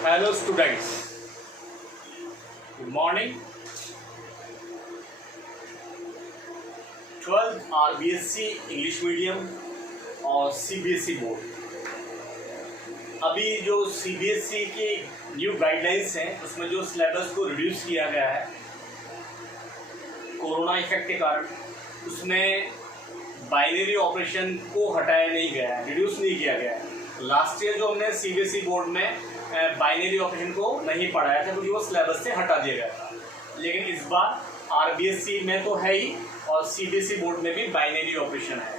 Hello students, good morning. 12th RBSC English medium और CBSE board. अभी जो CBSE की न्यू गाइडलाइंस हैं उसमें जो सिलेबस को रिड्यूस किया गया है कोरोना इफेक्ट के कारण, उसमें बाइनरी ऑपरेशन को हटाया नहीं गया है, रिड्यूस नहीं किया गया है। लास्ट ईयर जो हमने CBSE बोर्ड में बाइनरी ऑपरेशन को नहीं पढ़ाया था क्योंकि वो सिलेबस से हटा दिया गया था, लेकिन इस बार RBSC में तो है ही और CBSE बोर्ड में भी बाइनरी ऑपरेशन है।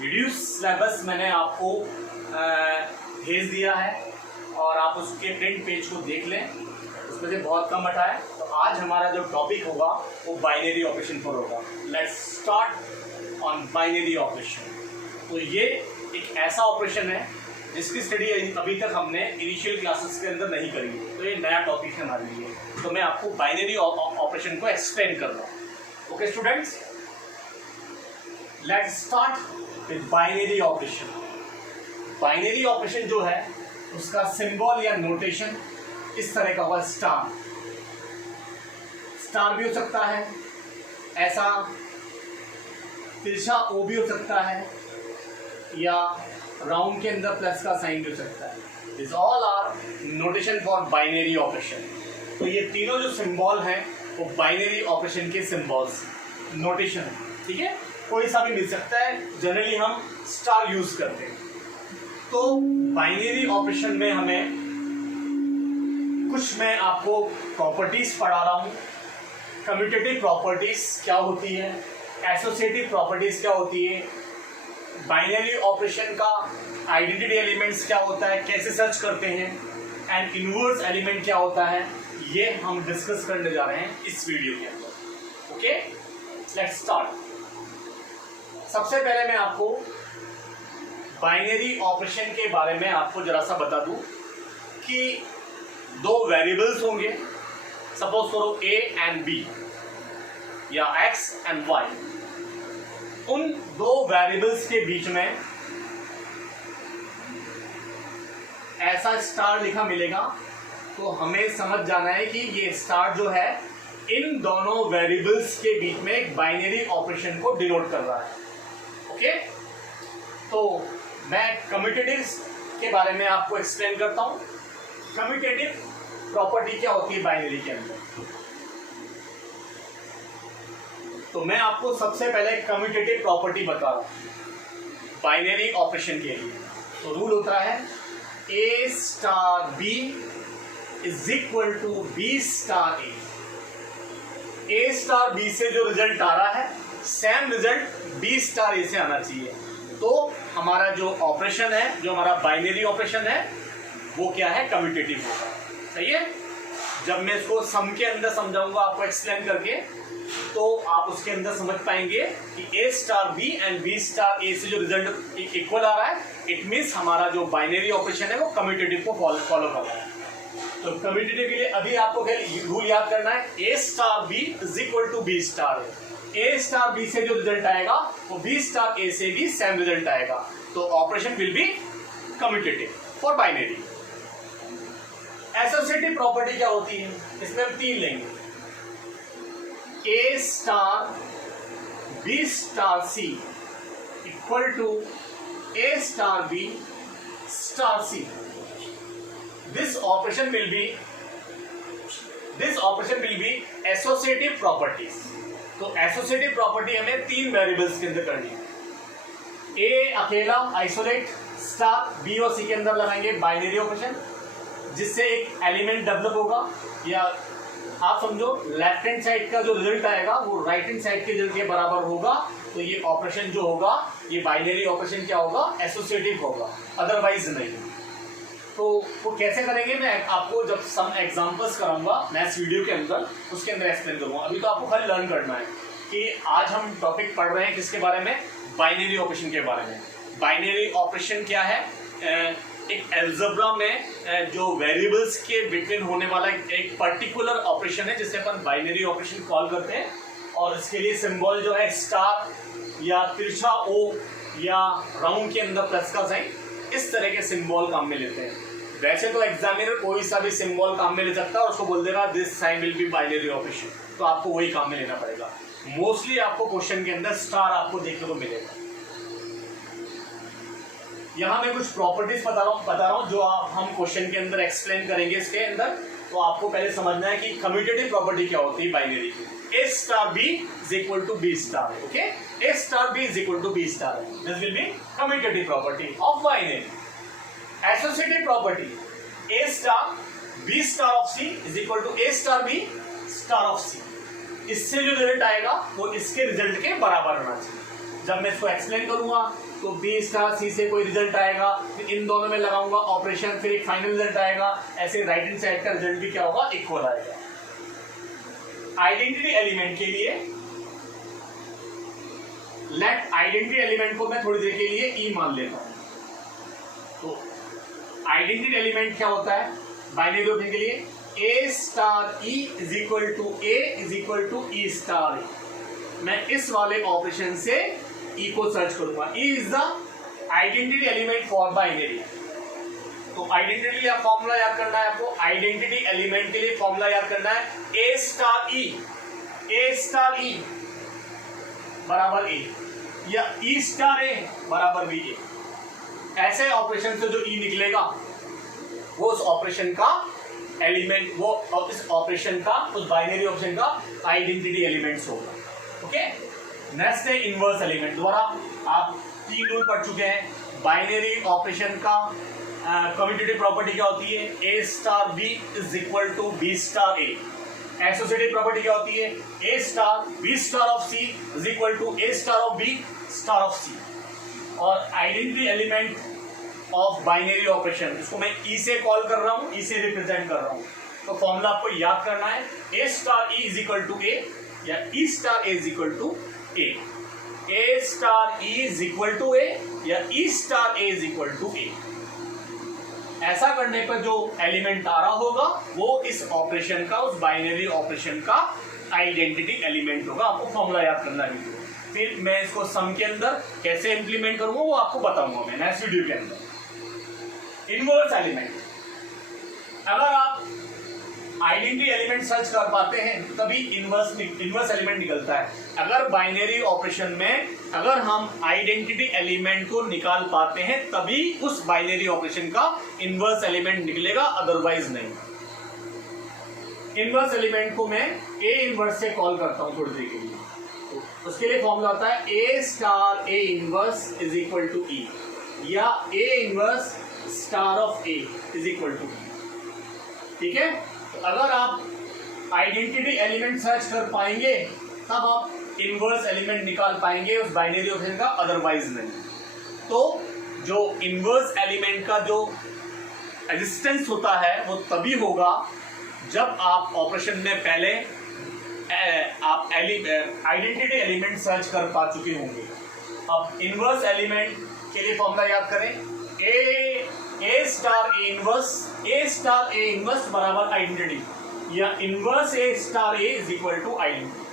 रिड्यूस सिलेबस मैंने आपको भेज दिया है और आप उसके प्रिंट पेज को देख लें, उसमें से बहुत कम हटा है। तो आज हमारा जो टॉपिक होगा वो बाइनरी ऑपरेशन पर होगा। Let's start on binary operation. तो ये एक ऐसा ऑपरेशन है जिसकी स्टडी अभी तक हमने इनिशियल क्लासेस के अंदर नहीं करी है, तो ये नया टॉपिक है हमारे लिए। तो मैं आपको बाइनरी ऑपरेशन को एक्सप्लेन कर रहा हूँ। Okay students, let's start with binary operation. Binary operation जो है उसका सिंबल या नोटेशन इस तरह का होगा। स्टार, स्टार भी हो सकता है, ऐसा तिरछा ओ भी हो सकता है, या राउंड के अंदर प्लस का साइन भी हो सकता है। This all are notation for binary operation. तो ये तीनों जो सिंबल हैं वो बाइनरी ऑपरेशन के सिंबल्स नोटेशन है, ठीक है। कोई सा भी मिल सकता है, जनरली हम स्टार यूज करते हैं। तो बाइनरी ऑपरेशन में हमें कुछ मैं आपको प्रॉपर्टीज पढ़ा रहा हूँ। कम्यूटेटिव प्रॉपर्टीज क्या होती है, एसोसिएटिव प्रॉपर्टीज क्या होती है, बाइनरी ऑपरेशन का आइडेंटिटी एलिमेंट्स क्या होता है, कैसे सर्च करते हैं, एंड इनवर्स एलिमेंट क्या होता है, ये हम डिस्कस करने जा रहे हैं इस वीडियो के अंदर। Okay, let's start. सबसे पहले मैं आपको बाइनरी ऑपरेशन के बारे में आपको जरा सा बता दूं कि दो वेरिएबल्स होंगे, सपोज करो A एंड B या X एंड Y। उन दो वेरिएबल्स के बीच में ऐसा स्टार लिखा मिलेगा, तो हमें समझ जाना है कि ये स्टार जो है इन दोनों वेरिएबल्स के बीच में एक बाइनरी ऑपरेशन को डिनोट कर रहा है। ओके, तो मैं कम्यूटेटिव के बारे में आपको एक्सप्लेन करता हूं। कम्यूटेटिव प्रॉपर्टी क्या होती है बाइनरी के अंदर। तो मैं आपको सबसे पहले कम्यूटेटिव प्रॉपर्टी बता रहा हूं बाइनरी ऑपरेशन के लिए। तो रूल होता है A star B is equal to B star A। A star B से जो रिजल्ट आ रहा है same result B star A से आना चाहिए। तो हमारा जो ऑपरेशन है, जो हमारा बाइनरी ऑपरेशन है, वो क्या है, कम्यूटेटिव होगा। सही है। जब मैं इसको सम के अंदर समझाऊंगा आपको एक्सप्लेन करके, तो आप उसके अंदर समझ पाएंगे कि A star B and B star A से जो रिजल्ट इक्वल आ रहा है, इट मीन्स हमारा जो बाइनरी ऑपरेशन है वो कम्यूटेटिव को फॉलो कर रहा है। तो कम्यूटेटिव के लिए अभी आपको रूल याद करना है, A star B is equal to B star A। A star B से जो रिजल्ट आएगा वो B स्टार A से भी सेम रिजल्ट आएगा। तो operation will be commutative for binary. Associative property क्या होती है, इसमें हम तीन लेंगे। A star B star C equal to A star B star C। This operation will be associative properties। तो एसोसिएटिव प्रॉपर्टी हमें तीन वेरिएबल्स के अंदर करनी है। A अकेला आइसोलेट स्टार B और C के अंदर लगाएंगे बाइनरी ऑपरेशन, जिससे एक एलिमेंट डेवलप होगा, या आप समझो लेफ्ट हैंड साइड का जो रिजल्ट आएगा वो राइट हैंड साइड के रिजल्ट के बराबर होगा। तो ये ऑपरेशन जो होगा, ये बाइनरी ऑपरेशन क्या होगा, एसोसिएटिव होगा, अदरवाइज नहीं। तो वो कैसे करेंगे मैं आपको जब सम एग्जांपल्स कराऊंगा नेक्स्ट वीडियो के अंदर, उसके अंदर एक्सप्लेन करूंगा। अभी तो आपको खाली लर्न करना है कि आज हम टॉपिक पढ़ रहे हैं किसके बारे में, बाइनरी ऑपरेशन के बारे में। बाइनरी ऑपरेशन क्या है, एक एल्जेब्रा में जो वेरिएबल्स के बिटवीन होने वाला एक पर्टिकुलर ऑपरेशन है जिसे अपन बाइनरी ऑपरेशन कॉल करते हैं। और इसके लिए सिंबल जो है स्टार या तिरछा ओ या राउंड के अंदर प्लस का साइन, इस तरह के सिंबल काम में लेते हैं। वैसे तो एग्जामिनर कोई सा भी सिंबल काम में ले सकता है और उसको बोल देगा this sign will be binary operation, तो आपको वही काम में लेना पड़ेगा। मोस्टली आपको क्वेश्चन के अंदर स्टार आपको देखने को मिलेगा। यहां मैं कुछ प्रॉपर्टीज बता रहा हूं जो हम क्वेश्चन के अंदर एक्सप्लेन करेंगे इसके अंदर। तो आपको पहले समझना है कि कम्यूटेटिव प्रॉपर्टी क्या होती है बाइनरी की। A star B is equal to B star, okay? A star B is equal to B star. This will be commutative property of binary. Associative property: A star B star of C is equal to A star B star of C. इससे जो result आएगा वो इसके result के बराबर होना चाहिए। जब मैं इसको एक्सप्लेन करूंगा तो B स्टार C से कोई रिजल्ट आएगा, फिर इन दोनों में लगाऊंगा ऑपरेशन, फिर एक फाइनल रिजल्ट आएगा। ऐसे राइट हैंड साइड का रिजल्ट भी क्या होगा, इक्वल आएगा। आइडेंटिटी एलिमेंट के लिए लेट आइडेंटिटी एलिमेंट को मैं थोड़ी देर के लिए ई मान लेता हूं। तो आइडेंटिटी एलिमेंट क्या होता है बाइनरी ऑपरेशन के लिए? A star E is equal to A is equal to E star E। मैं इस वाले ऑपरेशन से E को सर्च करूंगा। E is the identity element for binary. तो आइडेंटिटी या फॉर्मूला याद करना है आपको। आइडेंटिटी एलिमेंट के लिए फॉर्मूला याद करना है A स्टार E बराबर A या E स्टार A बराबर B A। ऐसे ऑपरेशन से जो E निकलेगा वो उस ऑपरेशन का एलिमेंट, वो इस ऑपरेशन का, उस बाइनरी ऑपरेशन का आइडेंटिटी एलिमेंट्स होगा। ओके, नेक्स्ट है इनवर्स एलिमेंट। दोबारा आप 3 रूल पढ़ चुके हैं। बाइनरी ऑपरेशन का कम्यूटेटिव प्रॉपर्टी क्या होती है? A star B is equal to B star A। Associative property क्या होती है? A star B star of C is equal to A star of B star of C। और identity element of binary operation, इसको मैं E से call कर रहा हूं, E से रिप्रेजेंट कर रहा हूं। तो फॉर्मूला आपको याद करना है A star E is equal to A या E star A is equal to A। A star E is equal to A या E star A is equal to A। ऐसा करने पर जो एलिमेंट आ रहा होगा वो इस ऑपरेशन का, उस बाइनरी ऑपरेशन का आइडेंटिटी एलिमेंट होगा। आपको फॉर्मूला याद करना है। फिर मैं इसको सम के अंदर कैसे इंप्लीमेंट करूंगा वो आपको बताऊंगा मैं नेक्स्ट वीडियो के अंदर। इनवर्स एलिमेंट, अगर आप आइडेंटिटी एलिमेंट सर्च कर पाते हैं तभी इनवर्स एलिमेंट निकलता है। अगर बाइनरी ऑपरेशन में अगर हम आइडेंटिटी एलिमेंट को निकाल पाते हैं तभी उस बाइनरी ऑपरेशन का इनवर्स एलिमेंट निकलेगा, अदरवाइज नहीं। इनवर्स एलिमेंट को मैं A इनवर्स से कॉल करता हूं थोड़ी देर के लिए। तो उसके लिए फॉर्मूला होता है A star A inverse is equal to E या A inverse star of A is equal to E। ठीक है, तो अगर आप आइडेंटिटी एलिमेंट सर्च कर पाएंगे तब आप इनवर्स एलिमेंट निकाल पाएंगे उस बाइनरी ऑपरेशन का, अदरवाइज नहीं। तो जो इनवर्स एलिमेंट का जो एग्जिस्टेंस होता है वो तभी होगा जब आप ऑपरेशन में पहले आप आइडेंटिटी एलिमेंट सर्च कर पा चुके होंगे। अब इनवर्स एलिमेंट के लिए फॉर्मूला याद करें A स्टार A इनवर्स बराबर आइडेंटिटी या inverse A star A is equal to identity.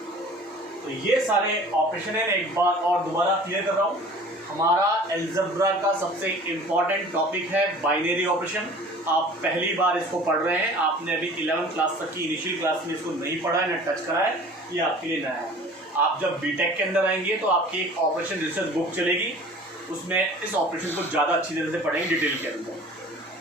तो ये सारे ऑपरेशन है, एक बार और दोबारा क्लियर कर रहा हूं। हमारा अलजेब्रा का सबसे इंपॉर्टेंट टॉपिक है बाइनरी ऑपरेशन। आप पहली बार इसको पढ़ रहे हैं, आपने अभी 11th क्लास तक की इनिशियल क्लास में इसको नहीं पढ़ा है, ना टच करा है, ये आपके लिए नया है। आप जब बीटेक के अंदर आएंगे तो आपकी एक ऑपरेशन रिसर्च बुक चलेगी, उसमें इस ऑपरेशन को ज़्यादा अच्छी तरह से पढ़ेंगे डिटेल के अंदर।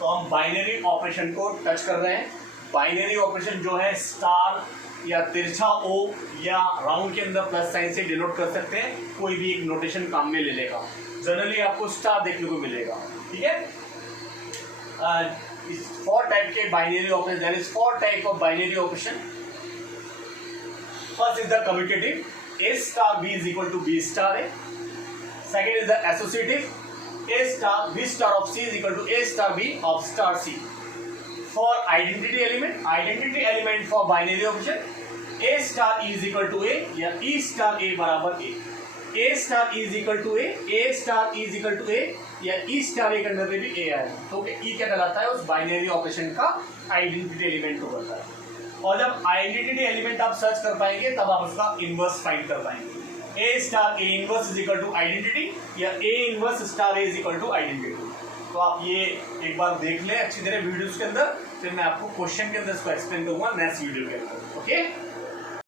तो हम बाइनरी ऑपरेशन को टच कर रहे हैं। बाइनरी ऑपरेशन जो है स्टार या तिरछा O या राउंड के अंदर प्लस साइन से डिनोट कर सकते हैं, कोई भी एक नोटेशन काम में ले लेगा। जनरली आपको स्टार देखने को मिलेगा। ठीक है, इस 4 टाइप के binary operation, there is 4 type of binary operation. First is the commutative, A star B is equal to B star A। Second is the associative, A star B star of C is equal to A star B of star C। For identity element for binary operation, A star E is equal to A या E star A बराबर A। A star E is equal to A star E is equal to A या E star A के अंदर में भी A आएगा। तो E क्या कहलाता है? उस बाइनरी ऑपरेशन का आइडेंटिटी एलिमेंट को करता है। और जब आइडेंटिटी एलिमेंट आप सर्च कर पाएंगे तब आप उसका इनवर्स फाइंड कर पाएंगे। A star A inverse is equal to identity या A inverse star A is equal to identity. तो आप ये एक बार देख लें अच्छी तरह वीडियोस के अंदर, फिर मैं आपको क्वेश्चन के अंदर इसको एक्सप्लेन करूंगा नेक्स्ट वीडियो के अंदर। ओके।